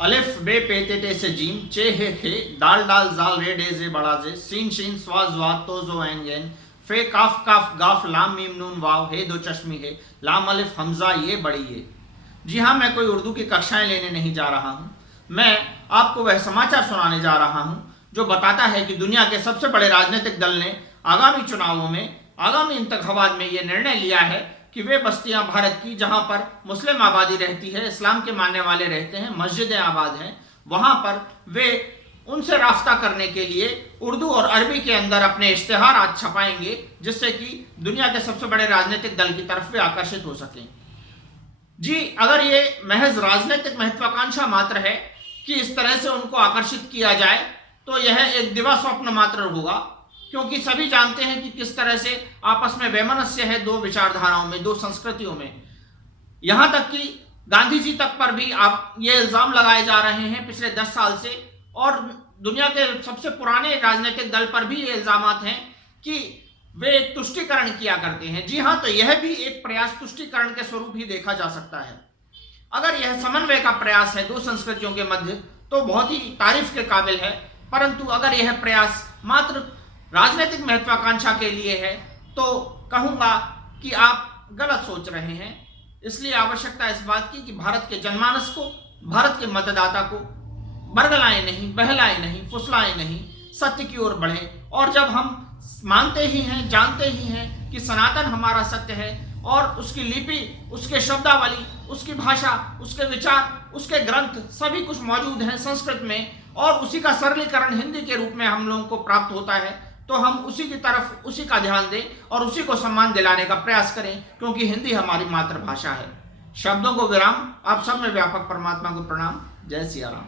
अलिफ बे पे ते टे से जीम चे हे खे दाल डाल जाल रे डे जे बड़ा जे सीन शीन स्वा ज्वा तो जो एन गेन फे काफ काफ गाफ लाम मीम नून वाव हे दो चश्मी है लाम अलिफ हमजा ये बड़ी ये। जी हाँ, मैं कोई उर्दू की कक्षाएं लेने नहीं जा रहा हूँ। मैं आपको वह समाचार सुनाने जा रहा हूँ जो बताता है कि दुनिया के सबसे बड़े राजनीतिक दल ने आगामी चुनावों में, आगामी इंतखाबात में ये निर्णय लिया है कि वे बस्तियां भारत की जहां पर मुस्लिम आबादी रहती है, इस्लाम के मानने वाले रहते हैं, मस्जिदें आबाद हैं, वहां पर वे उनसे रास्ता करने के लिए उर्दू और अरबी के अंदर अपने इश्तिहार आज छपाएंगे, जिससे कि दुनिया के सबसे बड़े राजनीतिक दल की तरफ वे आकर्षित हो सकें। जी, अगर ये महज राजनीतिक महत्वाकांक्षा मात्र है कि इस तरह से उनको आकर्षित किया जाए, तो यह एक दिवा स्वप्न मात्र होगा, क्योंकि सभी जानते हैं कि किस तरह से आपस में वैमनस्य है दो विचारधाराओं में, दो संस्कृतियों में। यहां तक कि गांधी जी तक पर भी आप ये इल्जाम लगाए जा रहे हैं पिछले 10 साल से, और दुनिया के सबसे पुराने राजनीतिक दल पर भी ये इल्जाम हैं कि वे तुष्टिकरण किया करते हैं। जी हाँ, तो यह भी एक प्रयास तुष्टिकरण के स्वरूप ही देखा जा सकता है। अगर यह समन्वय का प्रयास है दो संस्कृतियों के मध्य, तो बहुत ही तारीफ के काबिल है, परंतु अगर यह प्रयास मात्र राजनीतिक महत्वाकांक्षा के लिए है तो कहूंगा कि आप गलत सोच रहे हैं। इसलिए आवश्यकता इस बात की कि भारत के जनमानस को, भारत के मतदाता को बरगलाएं नहीं, बहलाएं नहीं, फुसलाएं नहीं, सत्य की ओर बढ़े। और जब हम मानते ही हैं, जानते ही हैं कि सनातन हमारा सत्य है और उसकी लिपि, उसके शब्दावली, उसकी भाषा, उसके विचार, उसके ग्रंथ सभी कुछ मौजूद हैं संस्कृत में, और उसी का सरलीकरण हिंदी के रूप में हम लोगों को प्राप्त होता है, तो हम उसी की तरफ, उसी का ध्यान दें और उसी को सम्मान दिलाने का प्रयास करें, क्योंकि हिंदी हमारी मातृभाषा है। शब्दों को विराम। आप सब में व्यापक परमात्मा को प्रणाम। जय सिया राम।